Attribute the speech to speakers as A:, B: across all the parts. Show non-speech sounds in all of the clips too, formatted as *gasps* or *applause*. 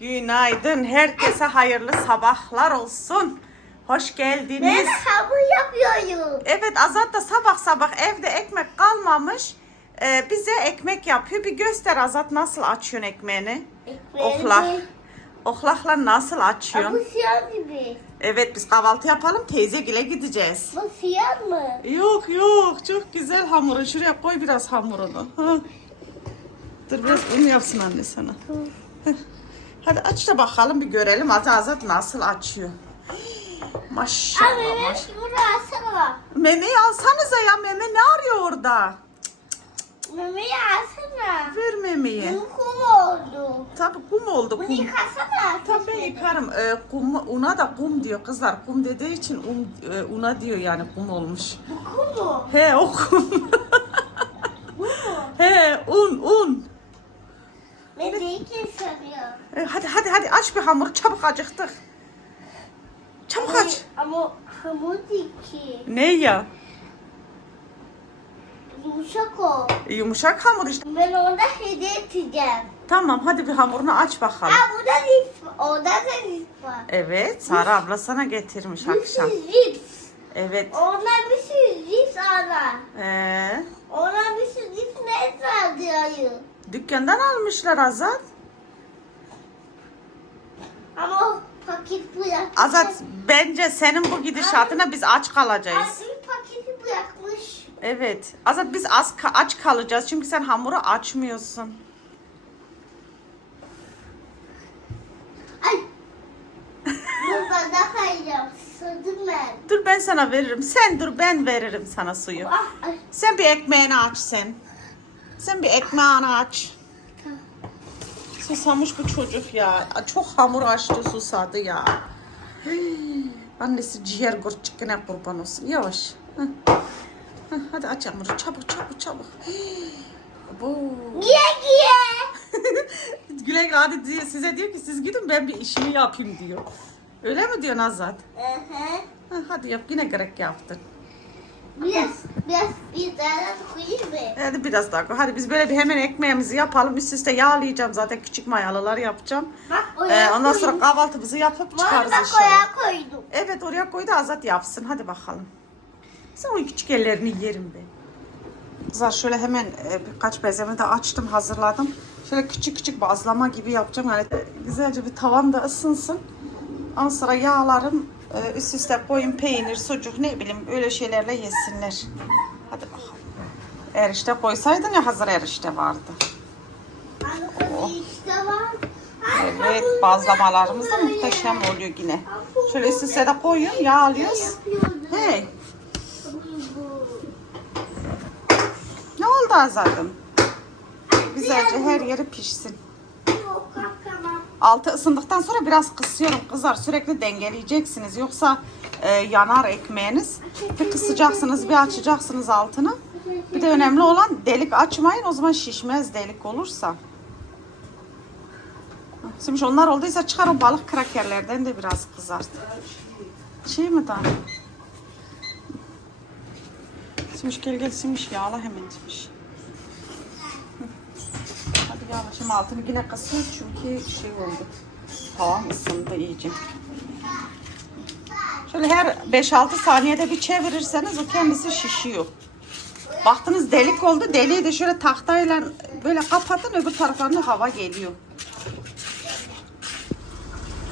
A: Günaydın. Herkese hayırlı sabahlar olsun. Hoş geldiniz.
B: Ben hamur yapıyorum.
A: Evet Azat da sabah sabah evde ekmek kalmamış. Ee, bize ekmek yapıyor. Bir göster Azat nasıl açıyorsun ekmeğini. Oklak. Oklakla nasıl açıyorsun?
B: Bu siyah gibi.
A: Evet biz kahvaltı yapalım teyzegile gideceğiz.
B: Bu siyah mı?
A: Yok yok çok güzel hamuru. Şuraya koy biraz hamurunu. Ha. Dur biraz un yapsın anne sana. Heh. Hadi aç da bakalım bir görelim Azat Azat nasıl açıyor. *gasps* Maşallah
B: Abi
A: maşallah.
B: bunu alsana.
A: Memeyi alsanıza ya meme ne arıyor orada?
B: Memeyi alsana.
A: Ver memeyi.
B: Bu kum oldu.
A: Tabii kum oldu
B: Bunu
A: kum.
B: yıkasana.
A: Tabii yıkarım. Ee, kum, una da kum diyor kızlar. Kum dediği için un, e, una diyor yani kum olmuş.
B: Bu kum mu?
A: He o kum.
B: Bu mu? *laughs*
A: He un un.
B: Ben değilken sanıyorum.
A: E, hadi hadi hadi aç bir hamuru çabuk acıktık. Çabuk aç.
B: Ama hamur değil ki.
A: Ne ya?
B: Yumuşak o.
A: E, yumuşak hamur işte.
B: Ben onda hediye edeceğim.
A: Tamam hadi bir hamurunu aç bakalım.
B: Aa burada zips var. Orada da zips var.
A: Evet Sara abla sana getirmiş
B: Bir
A: akşam.
B: sürü zips.
A: Evet.
B: Onlar bir sürü zips ana.
A: Ee,
B: Onlar bir sürü zips ne diyor?
A: Dükkandan almışlar Azat.
B: Ama o paket bırakmış.
A: Azat bence senin bu gidişatına biz aç kalacağız.
B: Abi paketi bırakmış.
A: Evet. Azat biz az aç kalacağız çünkü sen hamuru açmıyorsun.
B: Ay. Dur ben kayacağım. Sırdım ben.
A: Dur ben sana veririm. Sen dur ben veririm sana suyu.
B: Ah, ay.
A: Sen bir ekmeğini aç sen. Sen bir ekmeğini aç. Susamış bu çocuk ya. Çok hamur açtı susadı ya. Hii, Annesi ciğer gırçıkına kurban olsun. Yavaş. Heh. Heh, Hadi aç hamuru çabuk çabuk çabuk. Bu.
B: Giye giye. *laughs*
A: Güle güle hadi diyor, size diyor ki siz gidin ben bir işimi yapayım diyor. Öyle mi diyor Nazat?
B: Hı hı.
A: Hadi yap yine gerek yaptın.
B: Biraz, biraz bir daha koyayım mı?
A: Hadi biraz daha koy. Hadi biz böyle bir hemen ekmeğimizi yapalım. Üst üste yağlayacağım zaten küçük mayalılar yapacağım.
B: Bak
A: Ee,
B: oraya
A: ondan sonra
B: koydum.
A: kahvaltımızı yapıp çıkarız
B: bak
A: inşallah.
B: oraya koydum.
A: Evet oraya koy da Azat yapsın. Hadi bakalım. Sen o küçük ellerini yerim ben. Kızlar şöyle hemen e, birkaç bezemi de açtım hazırladım. Şöyle küçük küçük bazlama gibi yapacağım. Yani e, güzelce bir tavan da ısınsın. Ondan sonra yağlarım üst üste koyun peynir, sucuk ne bileyim öyle şeylerle yesinler. Hadi bakalım. Erişte koysaydın ya hazır erişte vardı.
B: Anne o işte var. Ay,
A: Evet bazlamalarımız da muhteşem oluyor yine. Şöyle üst üste de koyun yağlıyoruz.
B: Yapıyordu.
A: Hey ne oldu Azad'ım? Güzelce her yeri pişsin. Altı ısındıktan sonra biraz kısıyorum kızlar. Sürekli dengeleyeceksiniz. Yoksa e, yanar ekmeğiniz. Bir kısacaksınız, bir açacaksınız altını. Bir de önemli olan delik açmayın. O zaman şişmez delik olursa. Şimdi onlar olduysa çıkar o balık krakerlerden de biraz kızart. Şey mi daha? Simiş gel gel Simiş yağla hemen Simiş. Yağla şimdi altını yine kısıyor çünkü şey oldu. Tavan ısındı iyice. Şöyle her 5-6 saniyede bir çevirirseniz o kendisi şişiyor. Baktınız delik oldu. Deliği de şöyle tahtayla böyle kapatın öbür taraflarına hava geliyor.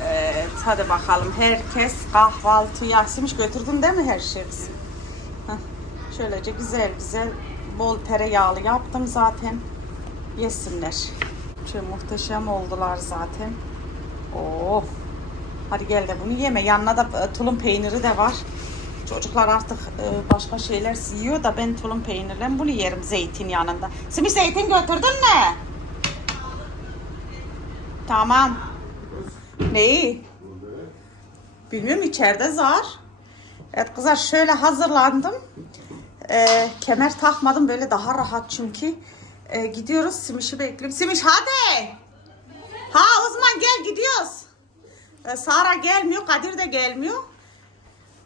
A: Evet hadi bakalım herkes kahvaltıya Simiş götürdün değil mi her şeyi? Şöylece güzel güzel bol tereyağlı yaptım zaten. Yesinler. Şöyle muhteşem oldular zaten. Oh. Hadi gel de bunu yeme. Yanına da e, tulum peyniri de var. Çocuklar artık e, başka şeyler yiyor da ben tulum peynirle bunu yerim zeytin yanında. Simit zeytin götürdün mü? Tamam. Neyi? Bilmiyorum içeride zar. Evet kızlar şöyle hazırlandım. Ee, kemer takmadım böyle daha rahat çünkü. Ee, gidiyoruz Simiş'i bekliyorum. Simiş hadi. Ha o zaman gel gidiyoruz. Ee, Sara gelmiyor, Kadir de gelmiyor.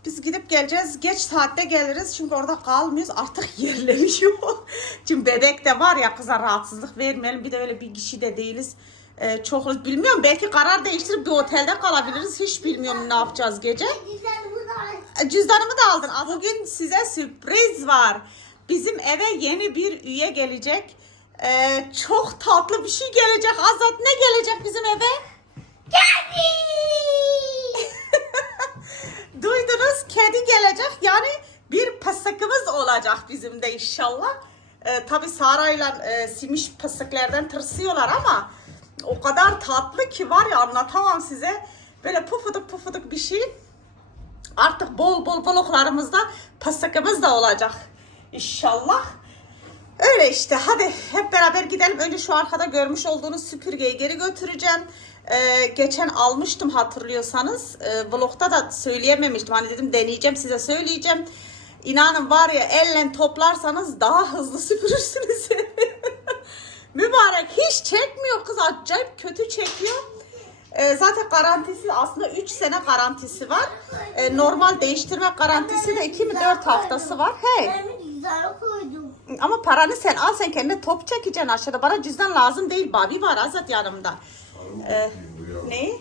A: Biz gidip geleceğiz. Geç saatte geliriz çünkü orada kalmıyoruz. Artık *laughs* yerleniyor. Şimdi bebek de var ya kıza rahatsızlık vermeyelim. Bir de öyle bir kişi de değiliz. Ee, çok bilmiyorum belki karar değiştirip bir otelde kalabiliriz. Hiç bilmiyorum ne yapacağız gece. E, Cüzdanımı da aldın. Bugün size sürpriz var. Bizim eve yeni bir üye gelecek. Ee, çok tatlı bir şey gelecek. Azat ne gelecek bizim eve? *laughs* Duydunuz kedi gelecek. Yani bir pısıkımız olacak bizim de inşallah. Ee, Tabi Sara'yla e, simiş pısıklardan tırsıyorlar ama o kadar tatlı ki var ya anlatamam size. Böyle pufuduk pufuduk bir şey. Artık bol bol balıklarımızda pısıkımız da olacak. İnşallah. Öyle işte hadi hep beraber gidelim. Önce şu arkada görmüş olduğunuz süpürgeyi geri götüreceğim. Ee, geçen almıştım hatırlıyorsanız. Ee, vlogda da söyleyememiştim. Hani dedim deneyeceğim size söyleyeceğim. İnanın var ya elle toplarsanız daha hızlı süpürürsünüz. *laughs* Mübarek hiç çekmiyor kız acayip kötü çekiyor. Ee, zaten garantisi aslında 3 sene garantisi var. Ee, normal değiştirme garantisi de 2 mi 4 haftası var. Hey.
B: Ben güzel koydum.
A: Ama paranı sen al sen kendine top çekeceksin aşağıda. Bana cüzdan lazım değil. Babi var Azat yanımda. Ee, ne?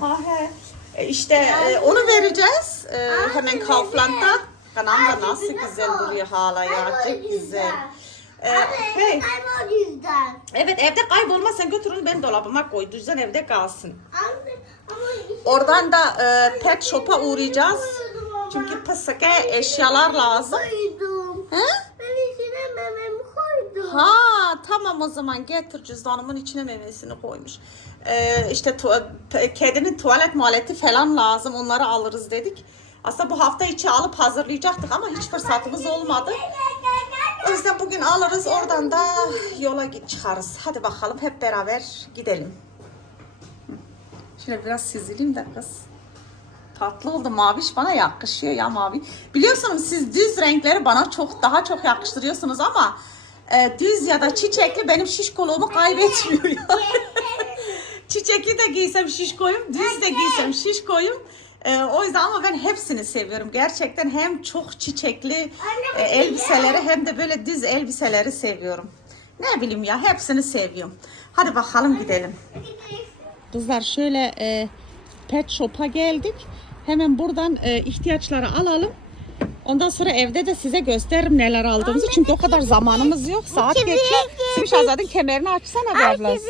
A: Ha he. E, işte e, onu vereceğiz. E, hemen Kaufland'da. Kanam da nasıl güzel duruyor hala ya. Çok güzel. Ee, hey. Evet evde kaybolmaz sen götür onu benim dolabıma koy. Cüzdan evde kalsın. Oradan da e, pet shop'a uğrayacağız. Çünkü pısıke eşyalar lazım. He?
B: Mememi koydum.
A: Ha tamam o zaman getir cüzdanımın içine memesini koymuş. Ee, işte tu- kedinin tuvalet muhaleti falan lazım onları alırız dedik. Aslında bu hafta içi alıp hazırlayacaktık ama hiç fırsatımız olmadı. O yüzden bugün alırız oradan da yola git çıkarız. Hadi bakalım hep beraber gidelim. Şöyle biraz süzüleyim de kız. Tatlı oldu maviş bana yakışıyor ya mavi. Biliyorsunuz siz düz renkleri bana çok daha çok yakıştırıyorsunuz ama e, düz ya da çiçekli benim şişkoluğumu kaybetmiyor ya. *laughs* Çiçekli de giysem şişkoyum, düz de giysem şişkoyum. E, o yüzden ama ben hepsini seviyorum. Gerçekten hem çok çiçekli e, elbiseleri hem de böyle düz elbiseleri seviyorum. Ne bileyim ya hepsini seviyorum. Hadi bakalım gidelim. Kızlar şöyle e, pet shop'a geldik. Hemen buradan e, ihtiyaçları alalım. Ondan sonra evde de size gösteririm neler aldığımızı. Çünkü o kadar zamanımız yok. Saat geçiyor. Simiş Azad'ın kemerini açsana be ablası.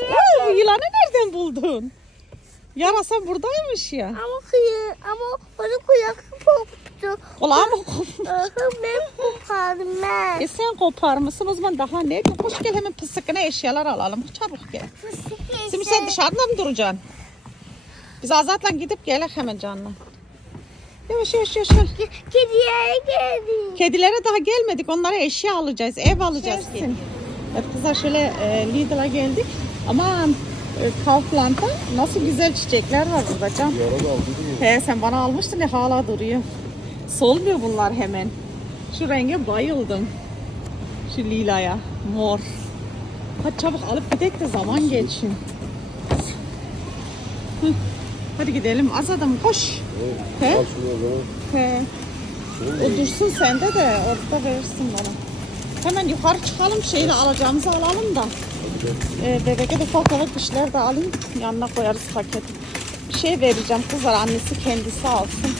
A: bu yılanı nereden buldun? Yarasa buradaymış ya.
B: Ama kıyı ama onu kuyak koptu.
A: Kulağım kopmuş.
B: ben kopardım ben.
A: E sen kopar mısın o zaman daha ne? Hoş gel hemen pısıkına eşyalar alalım. Çabuk gel. Şimdi sen dışarıda mı duracaksın? Biz Azat'la gidip gelek hemen canlı. Yavaş yavaş yavaş.
B: Kediye geldi.
A: Kedilere daha gelmedik. Onlara eşya alacağız. Ev alacağız. Evet kızlar şöyle e, Lidl'a geldik. Aman e, Kaufland'da nasıl güzel çiçekler var burada Can. He sen bana almıştın ya hala duruyor. Solmuyor bunlar hemen. Şu renge bayıldım. Şu lilaya. Mor. Hadi çabuk alıp gidelim de zaman geçsin. Hı. Hadi gidelim. Az adam koş. He? He. O dursun sende de orada verirsin bana. Hemen yukarı çıkalım şeyi de alacağımızı alalım da. Ee, bebeke de ufak bir şeyler de alayım. Yanına koyarız paket. Bir şey vereceğim kızlar annesi kendisi alsın.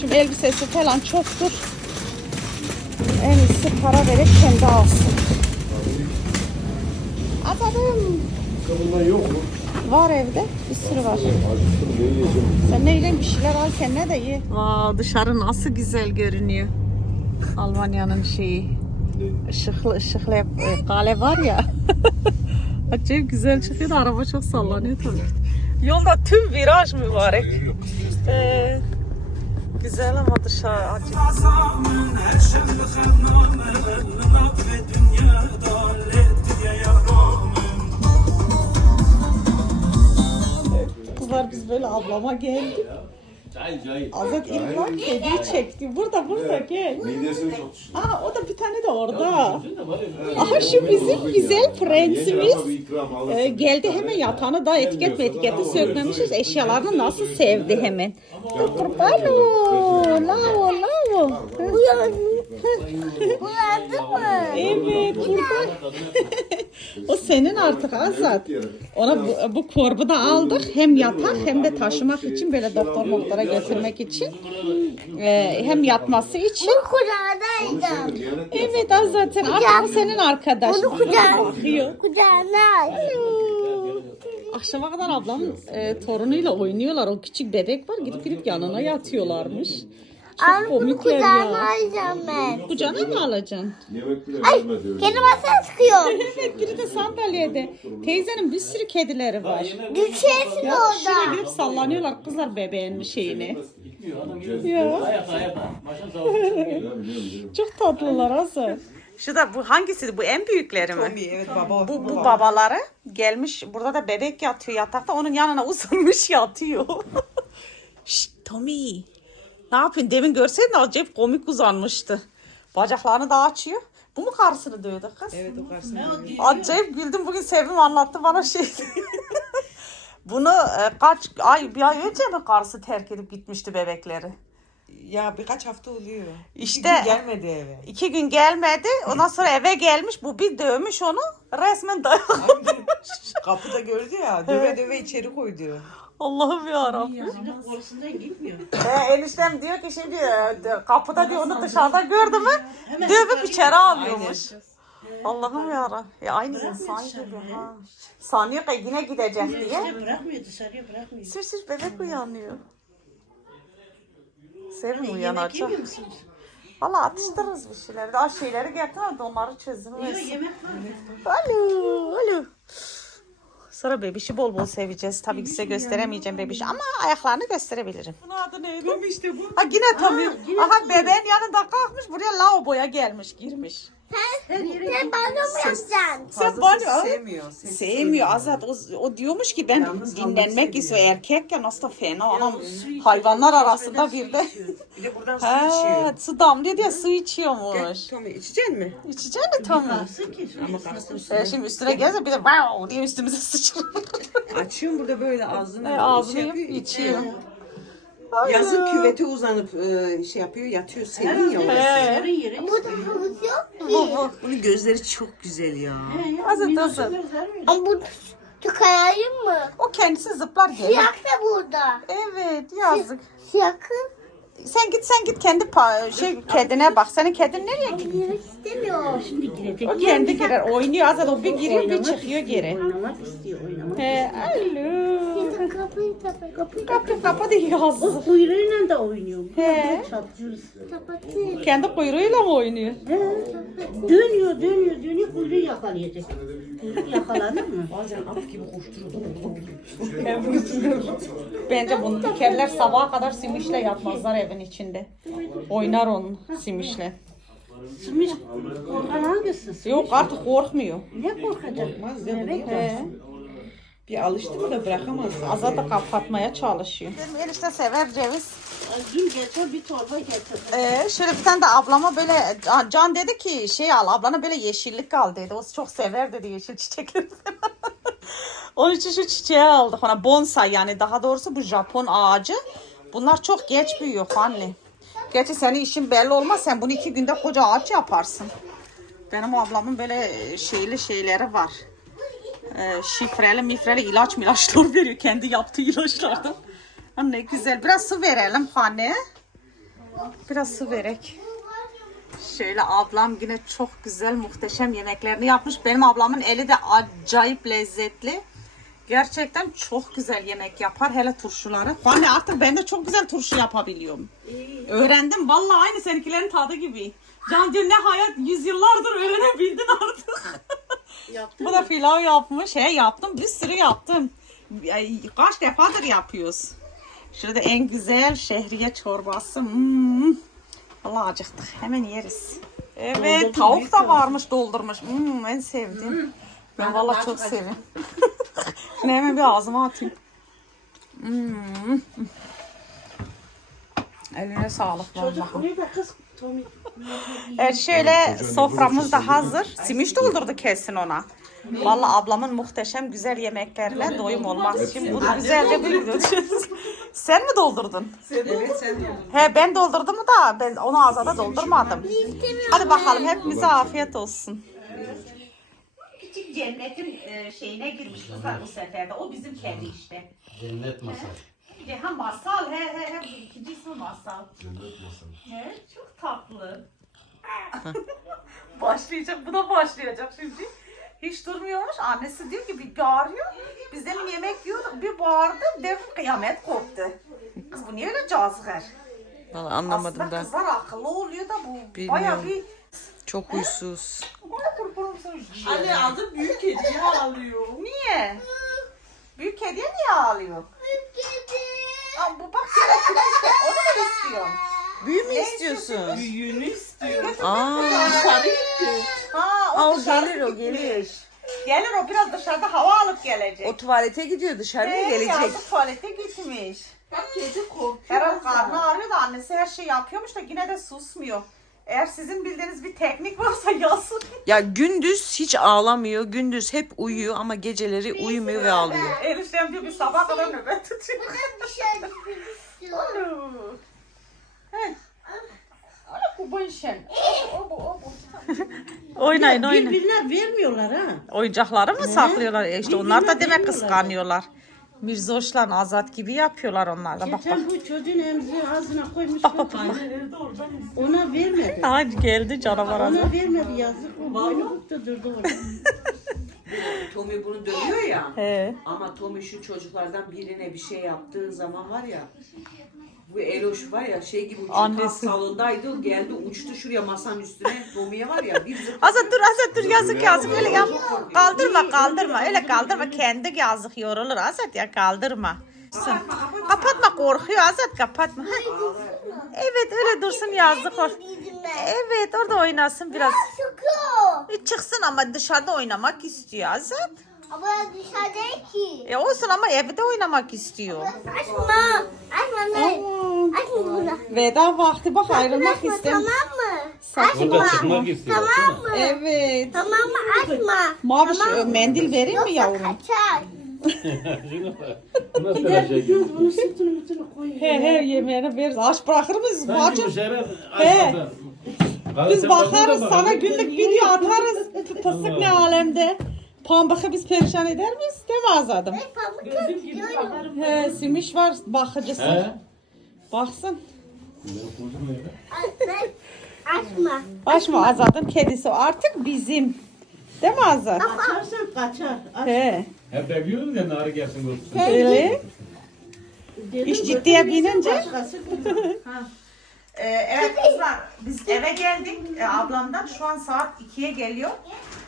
A: Çünkü elbisesi falan çoktur. En iyisi para verip kendi alsın. Atalım.
C: Bundan yok mu?
A: Var evde. Bir sürü var. Sen neyle bir şeyler al kendine de ye. Wow, dışarı nasıl güzel görünüyor. Almanya'nın şeyi. Işıklı ışıklı e, kale var ya. Acayip güzel çıkıyor da araba çok sallanıyor tabii. Yolda tüm viraj mübarek. Ee, güzel ama dışarı acayip. Kızlar biz böyle ablama geldik. Azat ilk bak kediyi çekti. Burada burada gel.
C: Midesini çok.
A: Aa o da bir tane de orada. Aha şu bizim güzel prensimiz. Ee, geldi hemen yatağını da etiket etiketi sökmemişiz. Eşyalarını nasıl sevdi hemen. Dur kurban ol. Lavo lavo.
B: Uyan. *laughs* Bulandı mı?
A: Evet. o senin artık Azat. Ona bu, bu korbu da aldık. Hem yatak hem de taşımak için böyle doktor doktora götürmek için. Ee, hem yatması için.
B: Bu kucağındaydım.
A: Evet Azat'ın artık o senin arkadaşın.
B: Onu kucağına, kucağına.
A: Akşama kadar ablamın e, torunuyla oynuyorlar. O küçük bebek var. Gidip gidip yanına yatıyorlarmış. Çok
B: bunu
A: komikler
B: kucağına
A: ya.
B: alacağım ben.
A: Kucağına mı alacaksın?
C: Yemek bile vermedi öyle.
B: Kedi masaya sıkıyor. *laughs*
A: Evet biri de sandalyede. Teyzenin bir sürü kedileri var.
B: Düşersin
A: Şöyle
B: orada.
A: gidip sallanıyorlar kızlar bebeğin şeyini.
C: Ya
A: Ya
C: biliyorum biliyorum.
A: çok tatlılar Azar. Şu da bu hangisi? Bu en büyükleri mi?
D: Tommy evet baba.
A: Bu, bu babaları gelmiş burada da bebek yatıyor yatakta onun yanına uzanmış yatıyor. *laughs* Şşt Tommy. Ne yapıyorsun? Demin görseydin acayip komik uzanmıştı. Bacaklarını da açıyor. Bu mu karısını dövdü kız?
D: Evet o karşısında.
A: Acayip güldüm bugün Sevim anlattı bana şey. *laughs* Bunu e, kaç ay bir ay önce mi karısı terk edip gitmişti bebekleri?
D: Ya birkaç hafta oluyor.
A: İşte-
D: İki gün gelmedi eve.
A: İki gün gelmedi. Ondan sonra eve gelmiş. Bu bir dövmüş onu. Resmen dayak.
D: Kapıda gördü ya. Döve döve içeri koydu.
A: Allah'ım yarabbim.
E: Korusundan gitmiyor.
A: Ee, eniştem diyor ki şimdi e, kapıda diyor onu dışarıda gördü mü dövüp içeri alıyormuş. Allah'ım yarabbim. Ya aynı insan gibi ha. Sanıyor ki yine gidecek diye.
E: İşte bırakmıyor dışarıya bırakmıyor.
A: Sür sür bebek uyanıyor. Sevim
E: Yemek
A: uyanacak.
E: yemiyor musunuz?
A: Valla atıştırırız bir şeyleri. Daha şeyleri getir de onları çözün.
E: Yok yemek var.
A: Alo, alo. Sonra bebişi bol bol seveceğiz. Tabii ki size gösteremeyeceğim bebişi ama ayaklarını gösterebilirim. Bunun adı neydi?
D: Tommy işte bu.
A: Ha yine Tommy. Aha bebeğin yanında kalkmış buraya lavaboya gelmiş girmiş.
E: Her yere
B: Sen bana mı yapacaksın?
A: Sen
D: Fazla
A: bana
D: sevmiyor. Seni
A: Sevmiyor Azat. O, o diyormuş ki ben
D: Yalnız kalmayı
A: dinlenmek
D: seviyor.
A: istiyor. Erkek ya nasıl da fena anam. Hayvanlar arasında bir de.
D: Bir de buradan su *laughs*
A: Ha,
D: içiyor.
A: su damlıyor diye su
D: Gel
A: içiyormuş.
D: Tommy içecek mi?
A: İçecek mi Tommy?
E: Nasıl ki?
D: Ama karısını
A: Ee, şimdi üstüne gelse bir de wow diye üstümüze sıçrar.
D: Açıyorum burada böyle ağzını.
A: E, ağzını
D: şey yapıyor,
A: içiyor.
D: Yazın küvete uzanıp e, şey yapıyor yatıyor serin ya. orası.
E: Yarın
B: Burada havuz yok
A: Bu
B: ki.
A: bu.
D: Bunun gözleri çok güzel ya.
A: Azat azat.
B: Ama bu tıkayayım mı?
A: O kendisi zıplar gelir.
B: Siyah da burada.
A: Evet yazık.
B: Siyakı
A: Sen git sen git kendi pa- şey kedine bak. Senin kedin nereye gidiyor?
B: girmek istemiyor.
E: Şimdi girecek.
A: O kendi girer oynuyor Azat o bir giriyor bir çıkıyor geri.
E: Oynamak istiyor oynamak.
A: He, alo.
B: Kapıyı kapıyı kapıyı
A: Kapı kapı diyor yazık.
E: O kuyruğuyla da oynuyor.
A: He.
E: Çatlıyoruz.
B: kapatın.
A: Kendi kuyruğuyla mı oynuyor?
E: He. Dönüyor dönüyor dönüyor kuyruğu yakalayacak. Kuyruk yakaladın mı?
D: Bazen at gibi koşturuyor.
A: Bence bunu kediler sabaha kadar simişle yatmazlar evin içinde. Oynar onun simişle.
E: Sımış korkan hangisi?
A: Yok artık korkmuyor.
E: Ne korkacak?
D: Ya, bu
A: He.
D: Bir alıştı mı da bırakamaz.
A: Azat da kapatmaya çalışıyor. Benim enişte sever ceviz.
E: Dün getir bir torba getir.
A: Ee, şöyle bir tane de ablama böyle Can- dedi ki şey al ablana böyle yeşillik al dedi. O çok sever dedi yeşil çiçekleri. *laughs* Onun için şu çiçeği aldık ona bonsai yani daha doğrusu bu Japon ağacı. Bunlar çok geç büyüyor anne. Gerçi senin işin belli olmaz sen bunu iki günde koca ağaç yaparsın. Benim ablamın böyle şeyli şeyleri var. Ee, şifreli mifreli ilaç milaçlar veriyor. Kendi yaptığı ilaçlardan. Ha, Ne güzel. Biraz su verelim anne. Biraz su verek. Şöyle ablam yine çok güzel muhteşem yemeklerini yapmış. Benim ablamın eli de acayip lezzetli. Gerçekten çok güzel yemek yapar. Hele turşuları. Anne artık ben de çok güzel turşu yapabiliyorum. Öğrendim. Vallahi aynı seninkilerin tadı gibi. Can diyor ne hayat yüzyıllardır öğrenebildin artık. *laughs* Bu da pilav yapmış. He yaptım. Bir sürü yaptım. Ay, Kaç defadır yapıyoruz. Şurada en güzel şehriye çorbası. Hmm. Allah acıktık. Hemen yeriz. Evet tavuk da varmış doldurmuş. Hmm, en sevdiğim. Ben vallahi çok seviyorum. *laughs* Şunu hemen bir ağzıma atayım. Hmm. Eline sağlık vallahi.
E: Çocuk buraya da kız Tommy.
A: Evet şöyle soframız da hazır. Simiş doldurdu kesin ona. Vallahi ablamın muhteşem güzel yemeklerine doyum olmaz. Şimdi bunu güzelce bir *laughs* Sen mi doldurdun?
D: Evet sen olur.
A: He ben doldurdum da ben onu azada doldurmadım. Hadi bakalım hepimize afiyet olsun. Küçük cennetin e, şeyine girmiş kızlar bu sefer de. O bizim kedi işte.
C: Cennet masal.
A: Ha masal he he he. Bu ikinci ismi masal.
C: Cennet masal.
A: He çok tatlı. *laughs* başlayacak bu da başlayacak şimdi. Hiç durmuyormuş. Annesi diyor ki bir bağırıyor. Biz demin yemek yiyorduk. Bir bağırdı. Dev kıyamet koptu. Kız bu niye öyle cazgır?
F: Vallahi anlamadım
A: Aslında
F: da.
A: kızlar akıllı oluyor da bu
F: Bilmiyorum.
A: baya bir
F: Çok huysuz.
D: Anne adı büyük kediye ağlıyor.
A: Niye? Büyük kediye niye ağlıyor?
B: Kedi.
A: Aa, bu bak. Onu mu istiyorsun?
F: Büyü mü
A: Ne
F: istiyorsun?
D: Büyüğünü istiyor.
F: Aa,
D: Dışarı gitti.
A: Ha, o,
F: Aa, o
A: dışarı
F: gelir o
A: gitmiş.
F: gelir.
A: Gelir o biraz dışarıda hava alıp gelecek.
F: O tuvalete gidiyor dışarıya
A: Ee,
F: gelecek.
A: yazık tuvalete gitmiş.
D: Bak kedi korkuyor.
A: Herhalde karnı ağrıyor da annesi her şeyi yapıyormuş da yine de susmuyor. Eğer sizin bildiğiniz bir teknik varsa *laughs* yazın.
F: Ya gündüz hiç ağlamıyor. Gündüz hep uyuyor ama geceleri uyumuyor ve ağlıyor.
A: Eniştem diyor bir sabah kadar nöbet tutuyor. Alo. He. Ana bu bu işen. O bu o bu. Oynayın oynayın.
E: Birbirine vermiyorlar ha.
A: Oyuncakları mı saklıyorlar? E işte onlar da
E: Birbirine
A: demek
E: veriyorlar.
A: kıskanıyorlar. Mirzoş'la Azat gibi yapıyorlar onlar da. Bak bak.
E: Geçen bu çocuğun emziği ağzına koymuş. Ona vermedi. *laughs*
A: Hadi geldi canavar Azat.
E: Ona vermedi yazık. O boynu buktu durdu orada. *laughs*
D: Tommy bunu dövüyor ya.
A: He.
D: Ama Tommy şu çocuklardan birine bir şey yaptığı zaman var ya. Bu Eloş var ya şey gibi uçuyor.
A: Annesi.
D: Salondaydı o geldi uçtu şuraya masanın üstüne. Tommy'ye var ya bir zıp.
A: Azat dur Azat dur yazık yazık öyle yap. Kaldırma kaldırma öyle kaldırma kendi yazık yorulur Azat ya kaldırma. Kapatma korkuyor Azat kapatma. Ha. Evet öyle dursun yazık
B: ben.
A: Evet orada oynasın biraz.
B: Sıkıyor.
A: E, Çıksın ama dışarıda oynamak istiyor Azat.
B: Ama dışarıda ki.
A: E olsun ama evde oynamak istiyor.
B: Açma. Açma? Açma bunu.
A: Veda vakti bak ayrılmak
B: Açma
A: istemiyor.
B: tamam mı?
C: Burada
B: Açma.
C: çıkmak istiyor.
B: Tamam mı?
A: Evet.
B: Tamam mı? Açma.
A: Maviş e, mendil vereyim mi
B: Yoksa
A: yavrum?
B: kaçar. *laughs*
C: Bu nasıl
E: Gider
C: bir şey?
E: bunu koyuyor.
A: He he yemeğini veririz. Aç bırakır mıyız
C: Sanki
A: bacım?
C: dışarı
A: He.
C: açmadan.
A: Biz bakarız
C: da
A: sana
C: bak.
A: günlük video atarız. Pısık ne alemde. Pambıkı biz perişan eder miyiz? Değil mi Azadım?
B: Pamuk istiyorum.
A: He Simiş var bakıcısı.
C: He?
A: Baksın.
B: Açma. Açma.
A: Açma Azad'ın kedisi artık bizim. Değil mi Azad?
E: Açarsan kaçar. Aç.
A: He.
C: Hep bekliyoruz ya narı gelsin götürsün.
A: Öyle.
E: Dedim,
A: İş ciddiye
E: götürmeysen
A: binince-
E: Başkası. *laughs*
A: Ee, evet kızlar biz eve geldik Ee, ablamdan şu an saat 2'ye geliyor.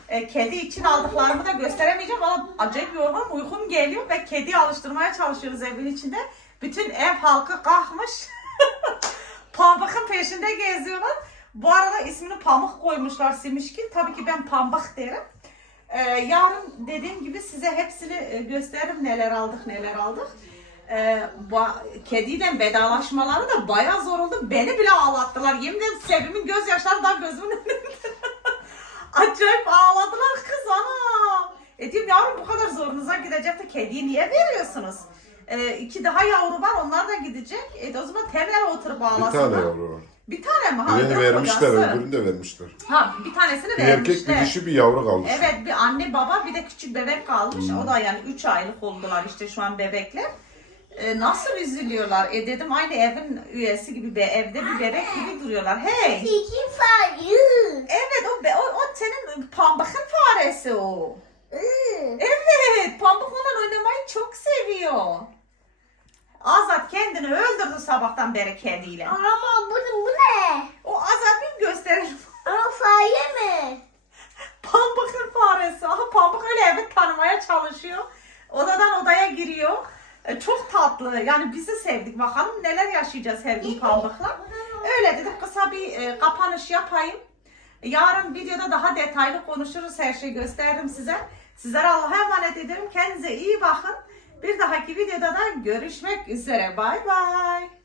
A: Ee, kedi için aldıklarımı da gösteremeyeceğim ama acayip yorgunum uykum geliyor ve kediyi alıştırmaya çalışıyoruz evin içinde. Bütün ev halkı kalkmış. *laughs* Pambık'ın peşinde geziyorlar. Bu arada ismini Pamuk koymuşlar Simişkin. Tabii ki ben Pambık derim. Ee, yarın dediğim gibi size hepsini e, gösteririm neler aldık neler aldık. Ee, kediyle vedalaşmaları da bayağı zor oldu. Beni bile ağlattılar. Yemin ederim Sevim'in gözyaşları daha gözümün önünde. Acayip ağladılar kız ana. E diyorum yavrum bu kadar zorunuza gidecek de kediyi niye veriyorsunuz? Ee, iki daha yavru var onlar da gidecek. E de o zaman temel oturup
G: Bir
A: ağlasınlar.
G: tane yavru var.
A: Bir tane mi? Ha,
G: Birini
A: yok
G: vermişler,
A: kocası.
G: öbürünü de vermişler.
A: Ha bir tanesini
G: Bir
A: vermişler.
G: erkek, bir dişi, bir yavru kalmış.
A: Evet bir anne baba bir de küçük bebek kalmış.
G: Hmm.
A: O da yani 3 aylık oldular işte şu an bebekler. Ee, nasıl üzülüyorlar? E dedim aynı evin üyesi gibi be, evde bir bebek gibi duruyorlar. Hey!
B: Tiki fayı.
A: Evet o, be- o, o senin pambıkın faresi o. Evet pambık onunla oynamayı çok seviyor. Azat kendini öldürdü sabahtan beri kediyle.
B: Ama bu, bu ne?
A: O Azat bir gösterelim.
B: Ama fare mi?
A: Pambıkın faresi. Aha pambık öyle evi tanımaya çalışıyor. Odadan odaya giriyor. E, çok tatlı. Yani bizi sevdik. Bakalım neler yaşayacağız her gün pambıkla. Öyle dedim kısa bir e, kapanış yapayım. Yarın videoda daha detaylı konuşuruz. Her şeyi gösteririm size. Sizlere Allah'a emanet ederim. Kendinize iyi bakın. Bir dahaki videoda da görüşmek üzere. Bay bay.